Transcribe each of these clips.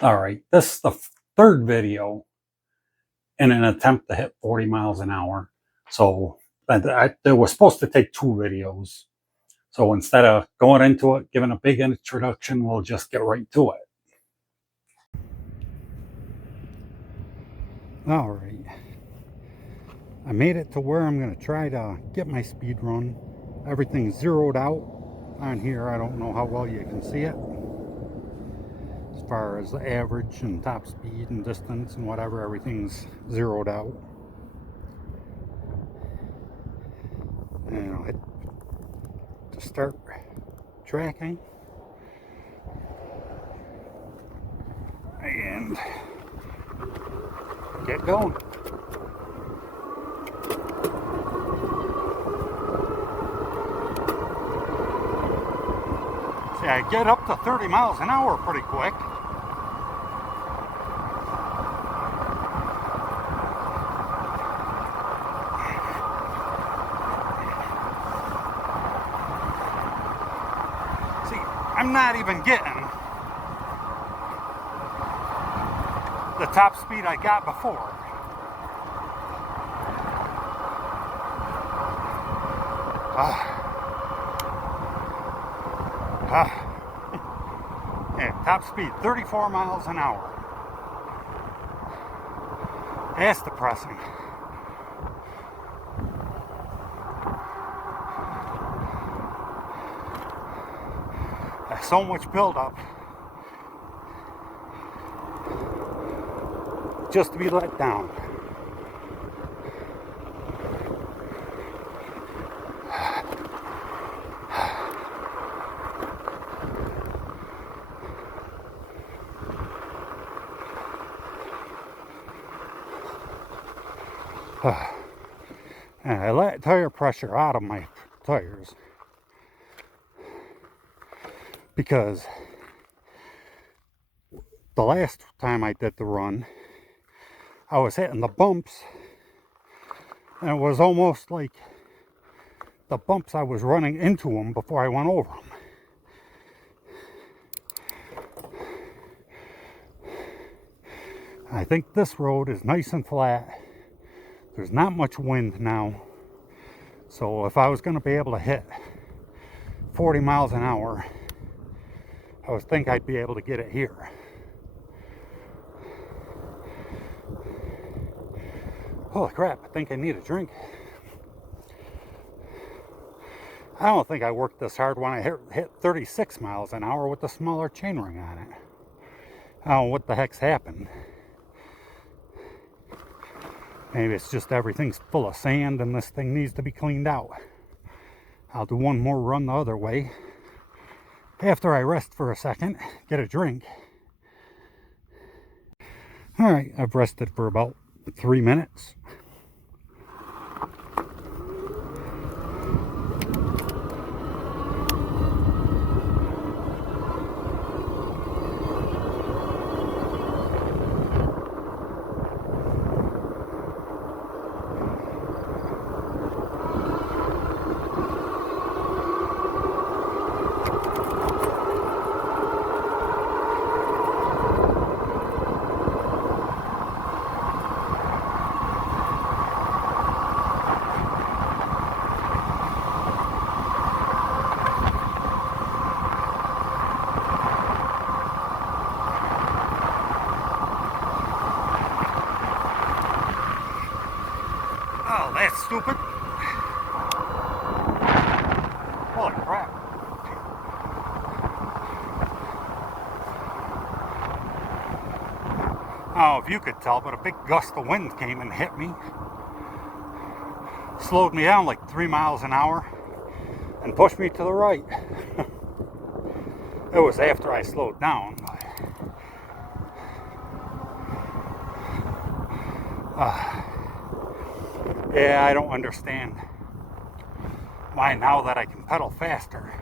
All right, this is the third video in an attempt to hit 40 miles an hour. So it was supposed to take two videos. So instead of going into it, giving a big introduction, we'll just get right to it. All right, I made it to where I'm going to try to get my speed run. Everything's zeroed out on here. I don't know how well you can see it as far as the average and top speed and distance and whatever. Everything's zeroed out. And I'll hit to start tracking and get going. See, I get up to 30 miles an hour pretty quick. See, I'm not even getting the top speed I got before. Yeah, top speed 34 miles an hour. That's depressing. There's so much buildup just to be let down. And I let tire pressure out of my tires because the last time I did the run, I was hitting the bumps, and it was almost like the bumps I was running into them before I went over them. I think this road is nice and flat. There's not much wind now. So if I was going to be able to hit 40 miles an hour, I would think I'd be able to get it here. Holy crap, I think I need a drink. I don't think I worked this hard when I hit 36 miles an hour with the smaller chainring on it. I don't know what the heck's happened. Maybe it's just everything's full of sand and this thing needs to be cleaned out. I'll do one more run the other way after I rest for a second, get a drink. All right, I've rested for about 3 minutes. Oh, that's stupid. Holy crap. Oh, if you could tell, but a big gust of wind came and hit me. Slowed me down like 3 miles an hour and pushed me to the right. It was after I slowed down. Yeah, I don't understand why now that I can pedal faster,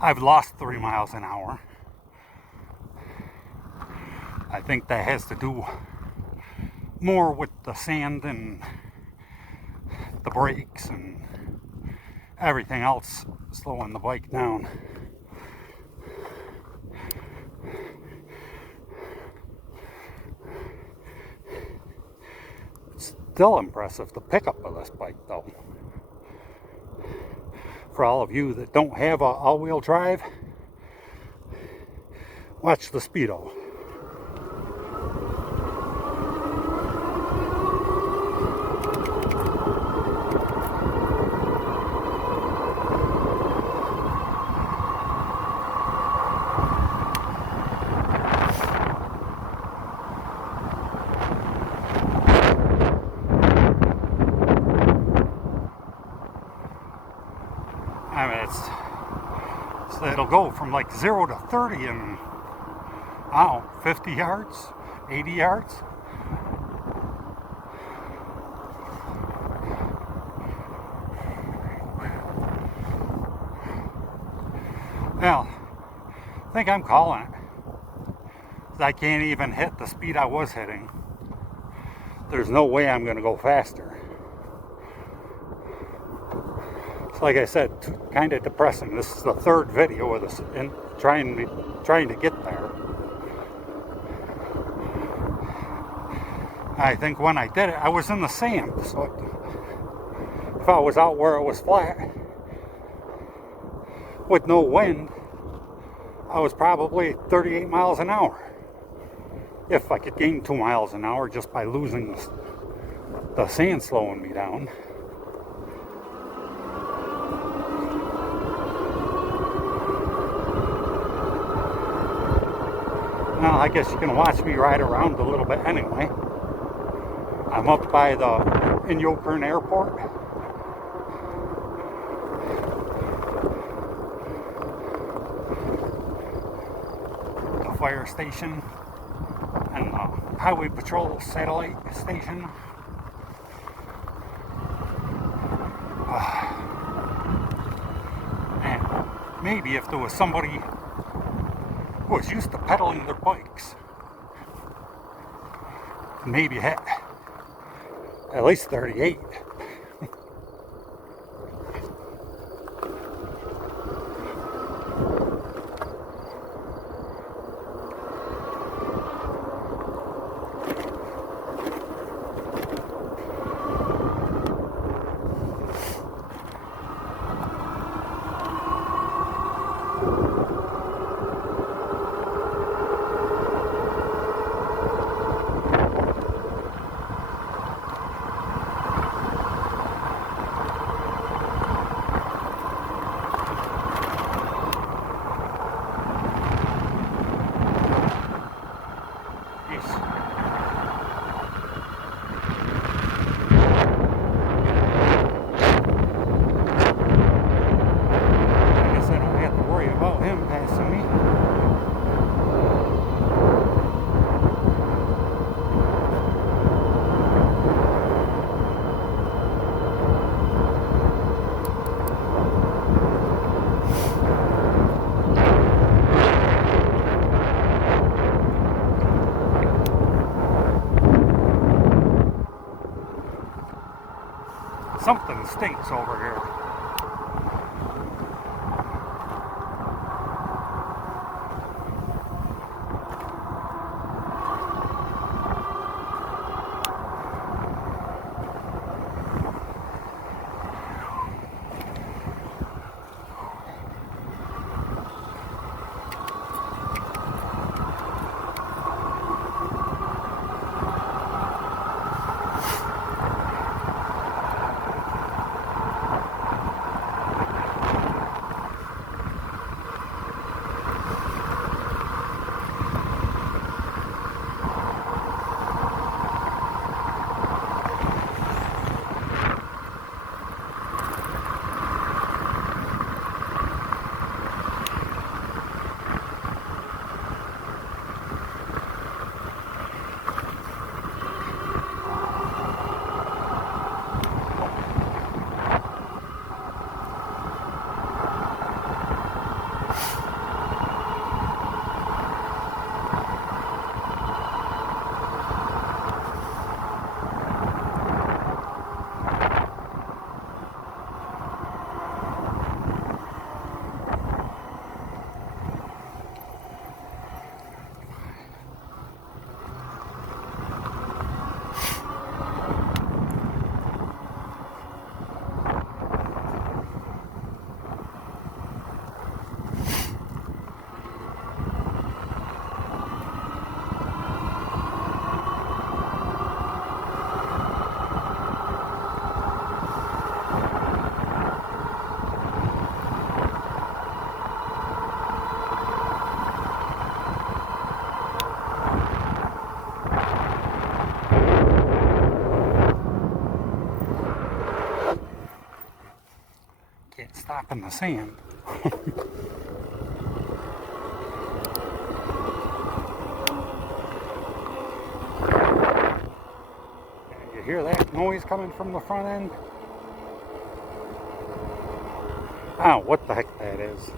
I've lost 3 miles an hour. I think that has to do more with the sand and the brakes and everything else slowing the bike down. still impressive, the pickup of this bike though. For all of you that don't have a all-wheel drive, watch the Speedo. I mean, so it'll go from like 0 to 30 in, I don't know, 50 yards, 80 yards. Well, I think I'm calling it. I can't even hit the speed I was hitting. There's no way I'm going to go faster. Like I said, kind of depressing. This is the third video of this, and trying to get there. I think when I did it, I was in the sand. So if I was out where it was flat with no wind, I was probably 38 miles an hour. If I could gain 2 miles an hour just by losing the sand slowing me down. Well, I guess you can watch me ride around a little bit anyway. I'm up by the Inyokern Airport. The fire station and the Highway Patrol satellite station. And maybe if there was somebody who was used to pedaling their bikes, maybe hit at least 38. Something stinks over here. stop in the sand. You hear that noise coming from the front end? I don't know what the heck that is.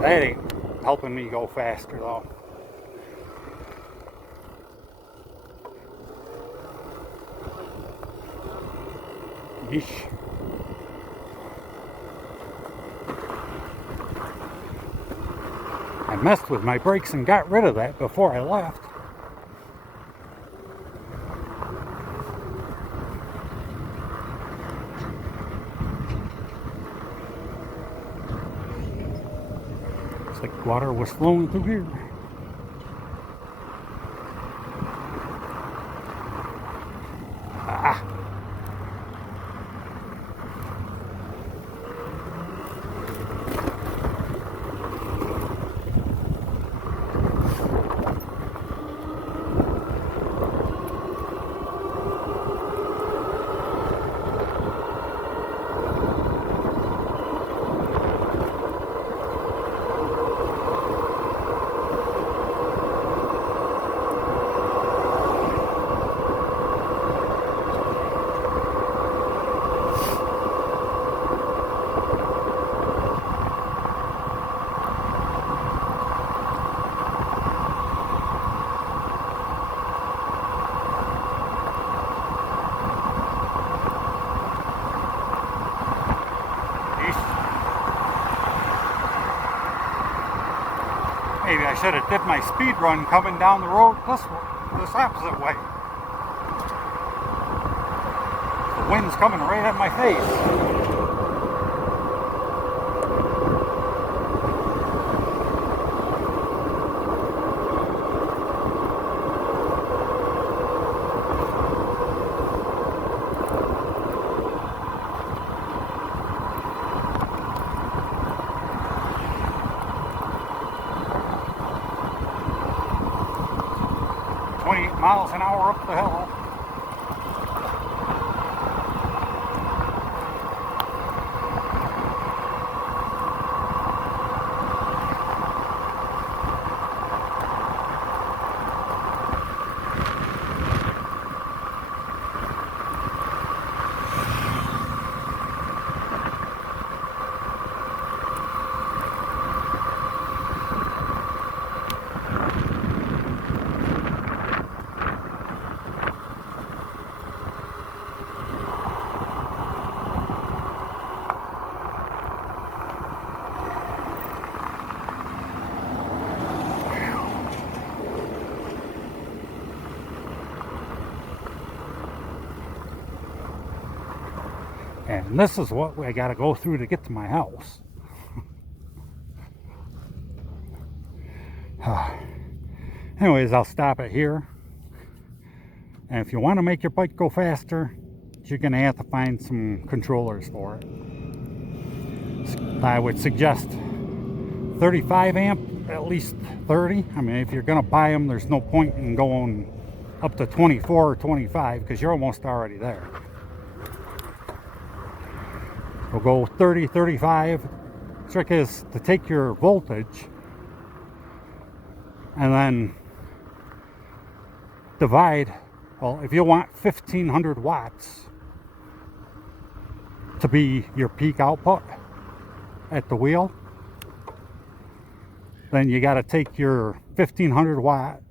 That ain't helping me go faster though. Yeesh. I messed with my brakes and got rid of that before I left. It's like water was flowing through here. Ah. Maybe I should have did my speed run coming down the road this opposite way. The wind's coming right at my face. 28 miles an hour up the hill. And this is what I got to go through to get to my house. Anyways, I'll stop it here. And if you want to make your bike go faster, you're going to have to find some controllers for it. I would suggest 35 amp, at least 30. I mean, if you're going to buy them, there's no point in going up to 24 or 25 because you're almost already there. We'll go 30, 35. Trick is to take your voltage and then divide. Well, if you want 1500 watts to be your peak output at the wheel, then you got to take your 1500 watt,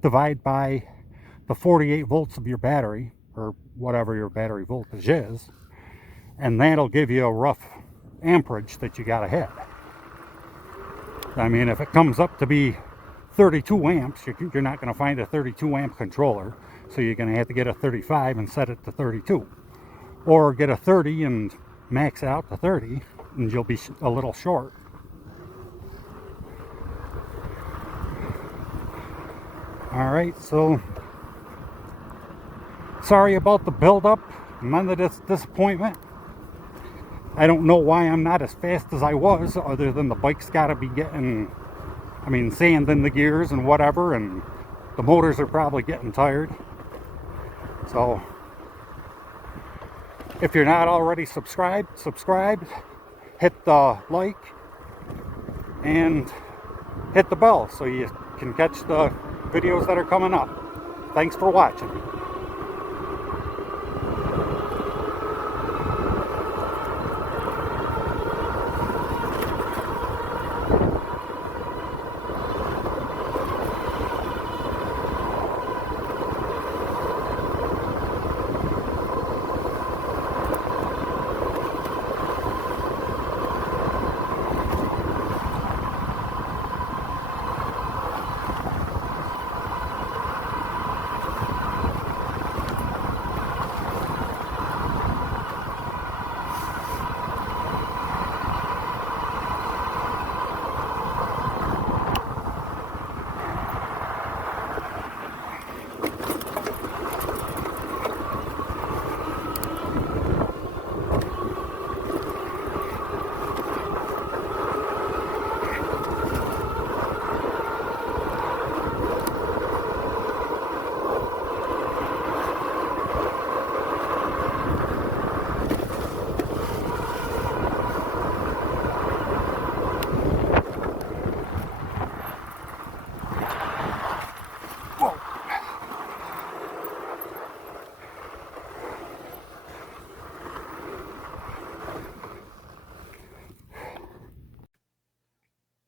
divide by the 48 volts of your battery, or whatever your battery voltage is, and that'll give you a rough amperage that you got to hit. I mean, if it comes up to be 32 amps, you're not going to find a 32 amp controller, so you're going to have to get a 35 and set it to 32, or get a 30 and max out to 30, and you'll be a little short. Alright, so sorry about the build-up, none of this disappointment. I don't know why I'm not as fast as I was, other than the bike's got to be getting, I mean, sand in the gears and whatever, and the motors are probably getting tired. So If you're not already subscribed, subscribe, hit the like, and hit the bell so you can catch the videos that are coming up. Thanks for watching.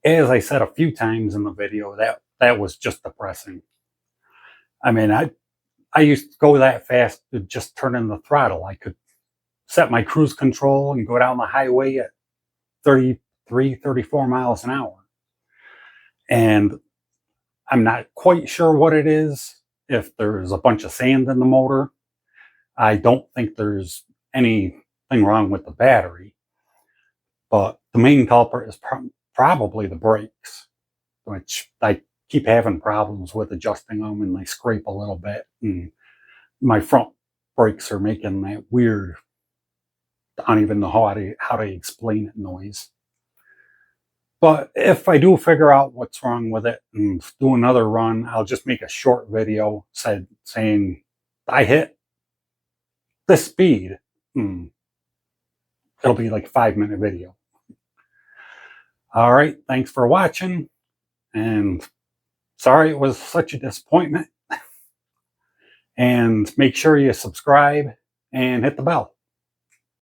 As I said a few times in the video, that was just depressing. I mean, I used to go that fast to just turn in the throttle. I could set my cruise control and go down the highway at 33, 34 miles an hour. And I'm not quite sure what it is, if there's a bunch of sand in the motor. I don't think there's anything wrong with the battery, but the main culprit is probably the brakes, which I keep having problems with adjusting them, and they scrape a little bit, and my front brakes are making that weird, I don't even know how to explain it, noise. But if I do figure out what's wrong with it and do another run, I'll just make a short video saying I hit this speed. It'll be like a 5-minute video. All right, thanks for watching, and sorry it was such a disappointment. And make sure you subscribe and hit the bell.